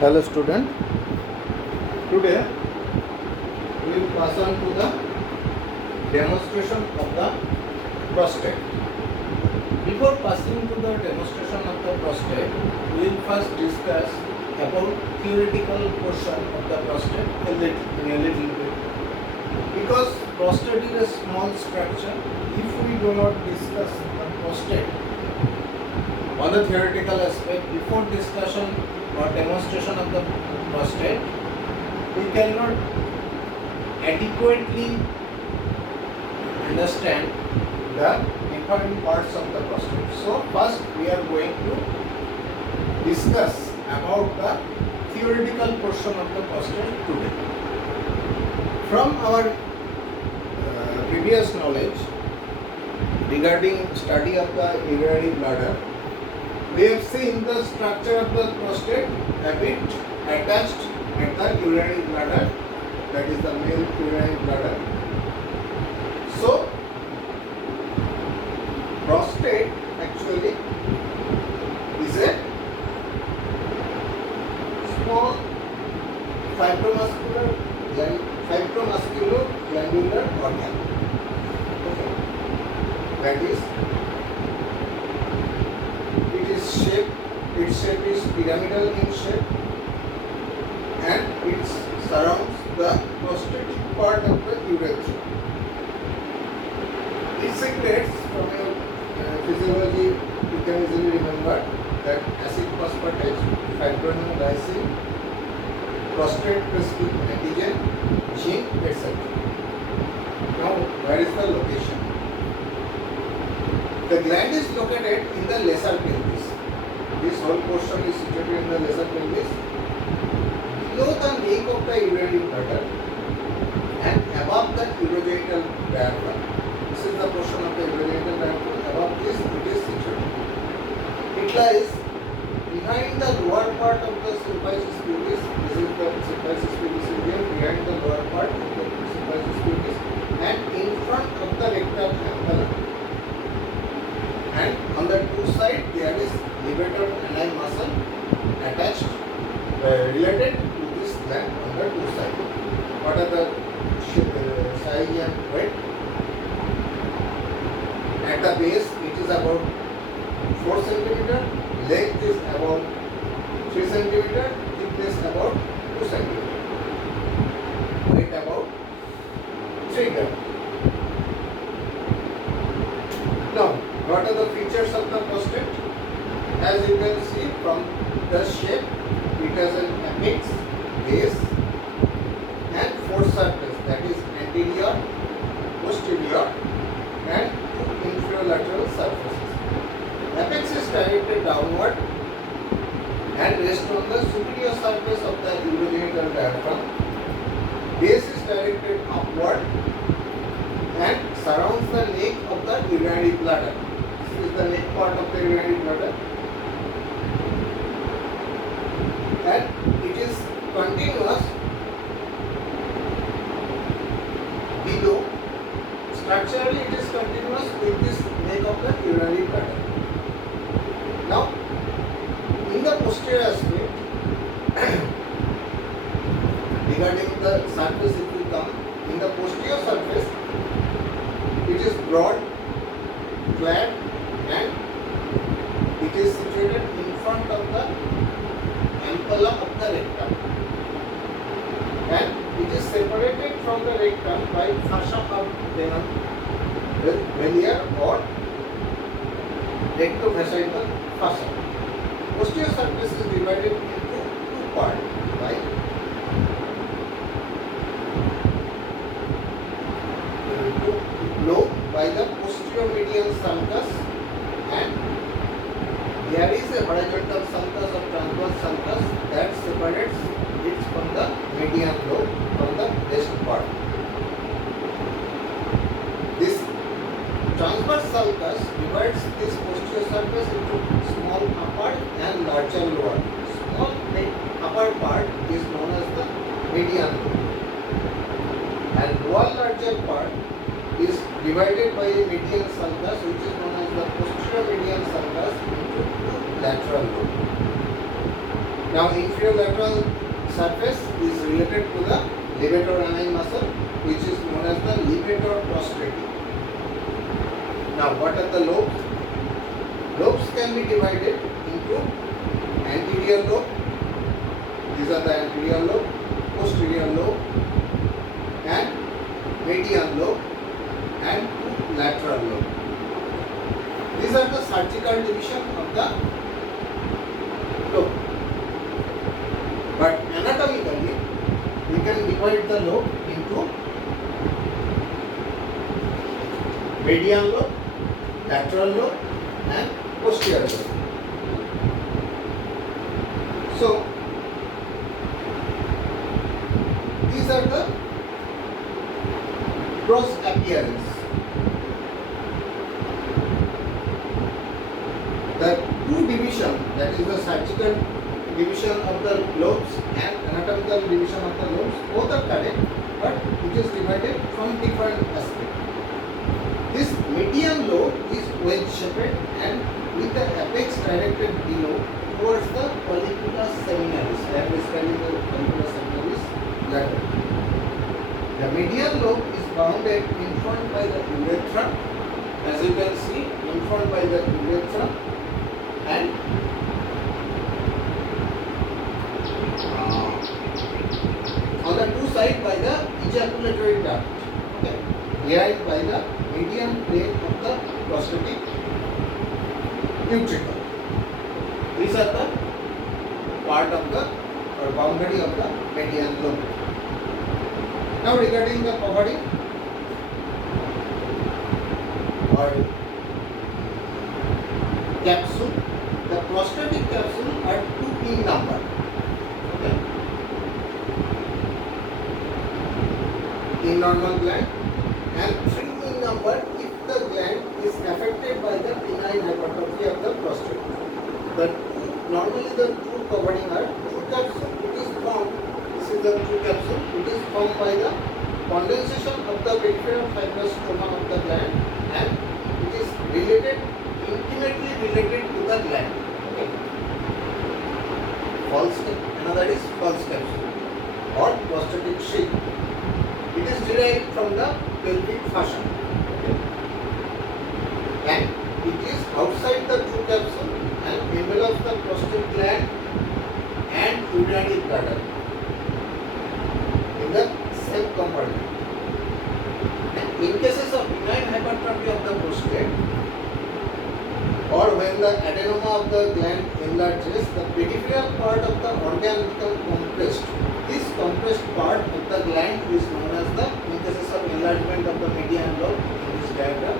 Hello student, today we will pass on to the demonstration of the prostate. Before passing to the demonstration of the prostate, we will first discuss about theoretical portion of the prostate in a little bit. Because prostate is a small structure, if we do not discuss the prostate on the theoretical aspect before discussion or demonstration of the prostate, we cannot adequately understand the different parts of the prostate. So first we are going to discuss about the theoretical portion of the prostate today. From our previous knowledge regarding study of the urinary bladder, we have seen the structure of the prostate a bit attached at the urinary bladder, that is the male urinary bladder. So, prostate actually is a small fibromuscular glandular organ. Okay. That is, its shape is pyramidal in shape, and it surrounds the prostatic part of the urethra. It secretes, from your physiology, you can easily remember that acid phosphatase, fibronin, lysine, prostate specific antigen, zinc, etc. Now, where is the location? The gland is located in the lesser pelvis. This whole portion is situated in the lesser pelvis, below the neck of the urinary bladder and above the urogenital diaphragm. This is the portion of the urogenital diaphragm. Above this, it is situated. It lies behind the lower part of the symphysis pubis. This is the symphysis pubis region, behind the lower part of the symphysis pubis, and in front of the rectal ampulla. And on the two sides there is levator ani muscle attached, related to this gland on the two sides. What are the size and weight? At the base it is about 4 cm, length is about 3 cm, thickness about 2 cm, weight about 3 grams. Now, what are the features of the prostate? As you can see from the shape, it has an apex, base and four surface, that is anterior, posterior and two inferior surfaces. Apex is directed downward and rests on the superior surface of the urogenital diaphragm. Base is directed upward and surrounds the neck of the urinary bladder. This is the neck part of the urinary bladder, and it is continuous below. Structurally, it is continuous with this neck of the urinary bladder. Now, in the posterior aspect, regarding the surface, if we come, in the posterior surface, it is broad, flat, and it is situated in front of the ampulla of the rectum, and it is separated from the rectum by fascia of veneer or rectovascular fascia. Posterior surface is divided into two parts by lobe by the posterior median sulcus, and there is a horizontal sulcus or transverse sulcus that separates it from the median lobe, from the rest part. This transverse sulcus divides this posterior surface into small upper and larger lower. Small upper part is known as the median lobe, and lower larger part is divided by a median sulcus, which is known as the posterior median sulcus, into two lateral lobe. Now inferior lateral surface is related to the levator ani muscle, which is known as the levator prostrating. Now what are the lobes? Lobes can be divided into anterior lobe, these are the anterior lobe, posterior lobe and median lobe and lateral lobe. These are the surgical division of the lobe. But anatomically, we can divide the lobe into median lobe, lateral lobe and posterior lobe. So, these are the gross appearance. The two division, that is the surgical division of the lobes and anatomical division of the lobes, both are correct, but it is divided from different aspects. This median lobe is wedge shaped and with the apex directed below towards the colliculus seminalis. I am describing the colliculus seminalis lateral. The median lobe is bounded in front by the urethra, as you can see, in front by the urethra, and on the two sides by the ejaculatory duct. Okay. Behind by the median plane of the prostatic utricle. These are the part of the or boundary of the median lobe. Now regarding the covering or capsule, the prostatic capsule are 2 in number. Okay. In normal gland and 3 in number if the gland is affected by the benign hypertrophy of the prostate. But normally the two covering are true capsule. It is formed. This is the true capsule. It is formed by the condensation of the peripheral fibrous stroma of the gland, and it is related, intimately related to the gland. Okay. False, another is false capsule or prostatic sheath. It is derived from the pelvic fascia. Okay. And it is outside the true capsule and envelops the prostate gland and urinary bladder in the same compartment. And in cases of benign hypertrophy of the prostate, or when the adenoma of the gland enlarges, the peripheral part of the organ becomes compressed. This compressed part of the gland is known as the, in cases of enlargement of the median lobe in this diagram,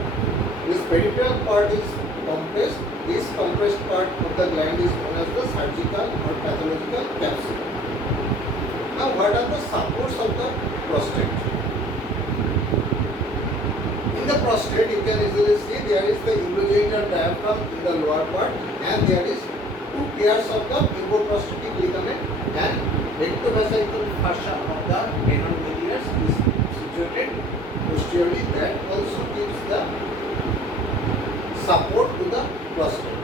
this peripheral part is compressed. This compressed part of the gland is known as the surgical or pathological capsule. Now, what are the supports of the prostate? In the prostate, you can easily see there is the urogenital diaphragm in the lower part, and there is 2 pairs of the puboprostatic ligament, and rectovesical fascia of the renal media is situated posteriorly. That also gives the support to the prostate.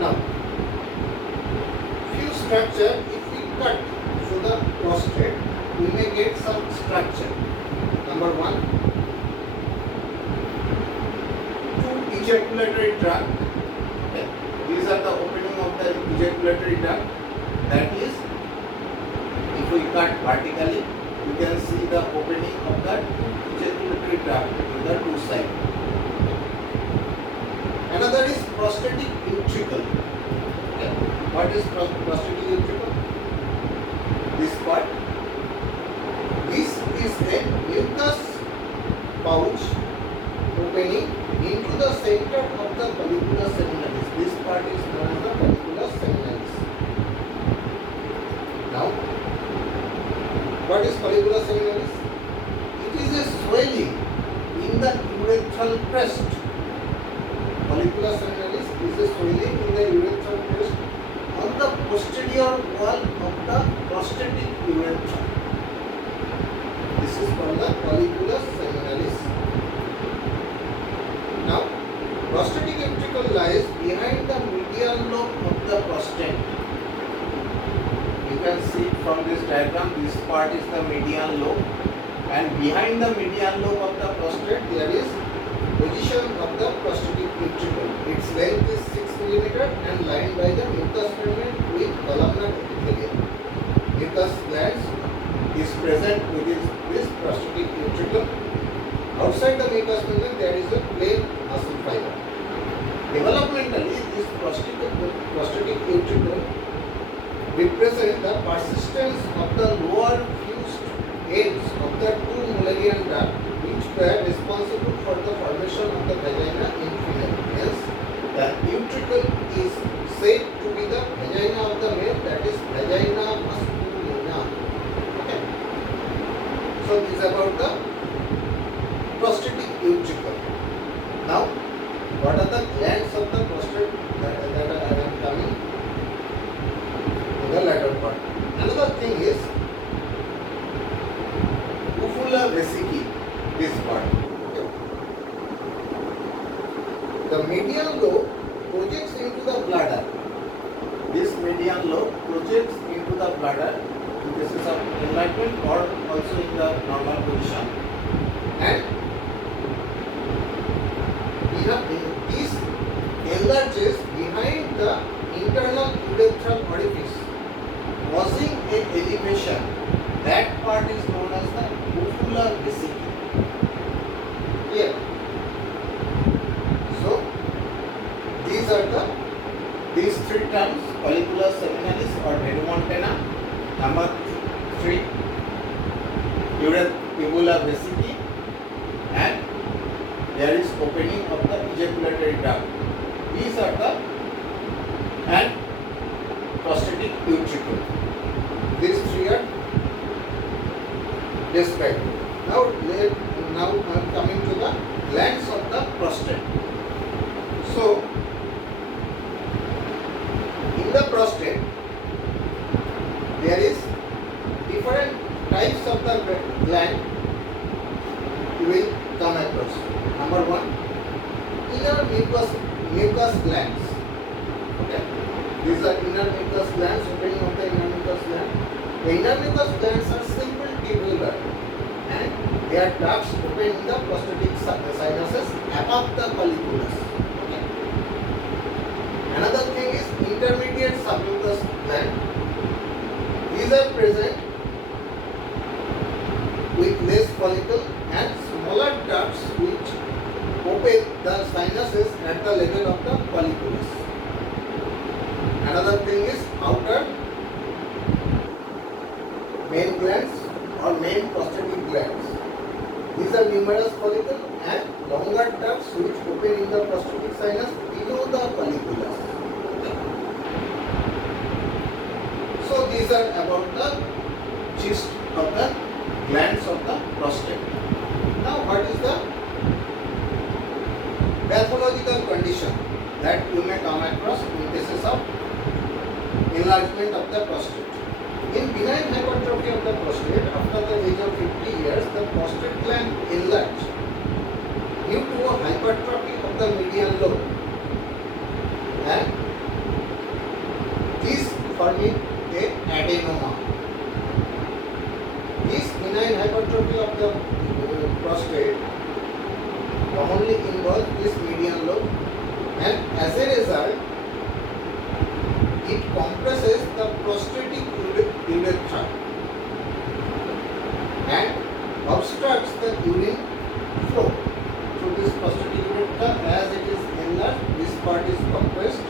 Now, few structure, if we cut through the prostate, we may get some structure. Number 1, 2 ejaculatory tract. Okay. These are the opening of the ejaculatory tract. That is, if we cut vertically, you can see the opening of the ejaculatory tract in the 2 sides. Another is prostatic utricle. Okay. What is prostatic utricle? This part. This is a mucus pouch opening into the center of the colliculus seminalis. This part is known as the colliculus seminalis. Now, what is colliculus seminalis? It is a swelling in the urethral crest. Colliculus seminalis is a swelling in the urethral crest on the posterior wall of the prostatic urethra. This is called the colliculus seminalis. Now, prostatic utricle lies behind the medial from this diagram, this part is the median lobe, and behind the median lobe of the prostate there is position of the prostatic ventricle. Its length is 6 mm and lined by the mucous membrane with columnar epithelium. Mucous glands is present within this prostatic ventricle. Outside the mucous membrane there is a plain muscle fiber. Developmentally, this prostatic ventricle represent the persistence of the lower fused ends of the two Mullerian ducts, which were responsible for the formation of the vagina in female. Hence, the ventricle is said to be the vagina of the male, that is vagina masculina. Okay. So, this is about the prostatic ventricle. Now, what are the glands of the prostate that I am coming to the latter part. Another thing is uvula vesicae, this part. Okay. The median lobe projects into the bladder. This median lobe projects into the bladder in cases of enlargement or also in the normal position. And this enlarges behind the internal urethral orifice, causing an elevation. That part is known as the uvula vesicae. Clear? So, these three terms, follicular seminalis or Verumontana. Number 3, uvula vesicae, and there is opening of the ejaculatory duct. These are the and prostatic ventricle. These three are described. Now I am coming to the glands of the prostate. So, in the prostate, there is different types of the gland you will come across. Number 1, inner mucous glands. Okay, these are inner mucous glands, opening of the inner mucous gland. The inner mucous glands are simple tubular and they are ducts open in the prostatic sinuses above the colliculus. Okay. Another thing is intermediate submucous gland. These are present with less follicle and smaller ducts which open the sinuses at the level of the colliculus. Another thing is outer main glands or main prostatic glands. These are numerous follicles and longer ducts which open in the prostatic sinus below the colliculus. So these are about the gist of the glands of the prostate. Now what is the pathological condition that you may come across in cases of enlargement of the prostate? In benign hypertrophy of the prostate, after the age of 50 years, the prostate gland enlarged due to a hypertrophy of the median lobe, and this forming a adenoma. This benign hypertrophy of the prostate commonly involves this median lobe, and as a result, it compresses the prostatic urethra and obstructs the urine flow through this prostatic urethra. As it is enlarged, this part is compressed.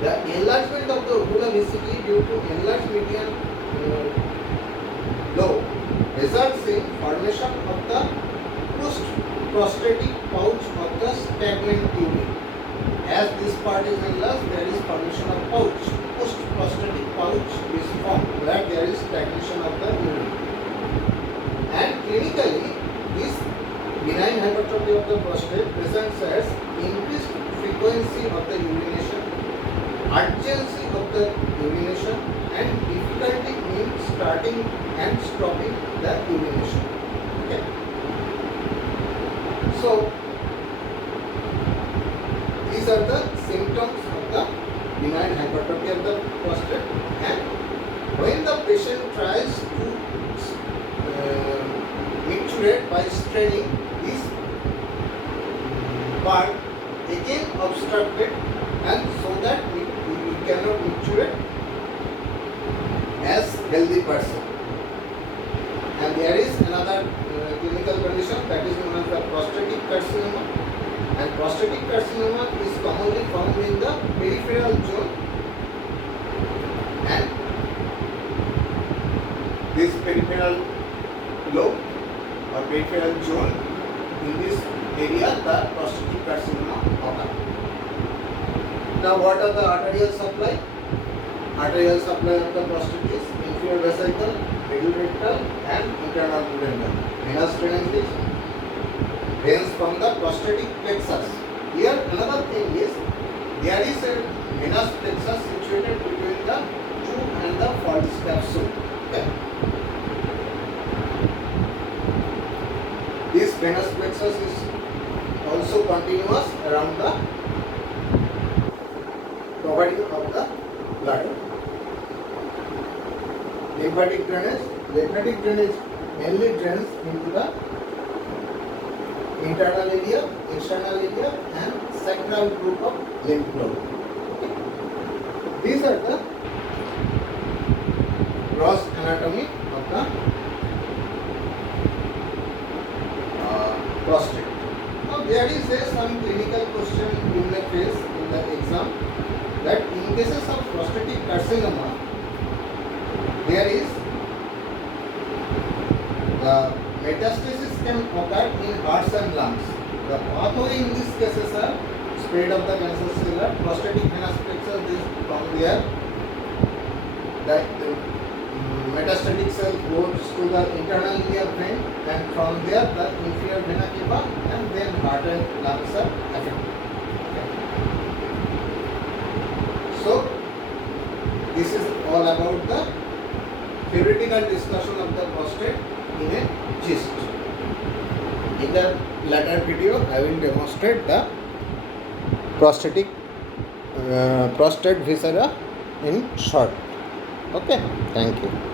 The enlargement of the uvula vesicae due to enlarged median lobe results in formation of the post-prostatic pouch of the stagnant urine. As this part is enlarged, there is formation of pouch. Post-prostatic pouch is formed where there is stagnation of the urine. And clinically, this benign hypertrophy of the prostate presents as increased frequency of the urination, urgency of the urination, and difficulty in starting and stopping the urination. Okay. So, these are the symptoms of the benign hypertrophy of the prostate, and straining, this part again obstructed, and so that we cannot mature as healthy person. And there is another clinical condition that is known as the prostatic carcinoma. And prostatic carcinoma is commonly found in the peripheral zone, and this peripheral lobe or peripheral zone, in this area the prostatic carcinoma occurs. Now what are the arterial supply? Arterial supply of the prostate is inferior vesical, middle rectal and internal duodenum. Venous drainage veins from the prostatic plexus. Here another thing is, there is a venous plexus situated between the tube and the false capsule. Okay. This venous plexus is also continuous around the covering of the bladder. Lymphatic drainage. Lymphatic drainage mainly drains into the internal area, external area and sacral group of lymph node. These are the gross anatomy of the prostate. Now there is some clinical question you may face in the exam, that in cases of prostatic carcinoma, there is metastasis can occur in hearts and lungs. The pathway in these cases are spread of the cancer cell, prostatic venous plexus is from there. The metastatic cell goes to the internal ear vein, and from there the inferior vena cava, and then heart and lungs are affected. So this is all about the theoretical discussion of the prostate in a gist. In the later video, I will demonstrate the prostate viscera in short. Okay, thank you.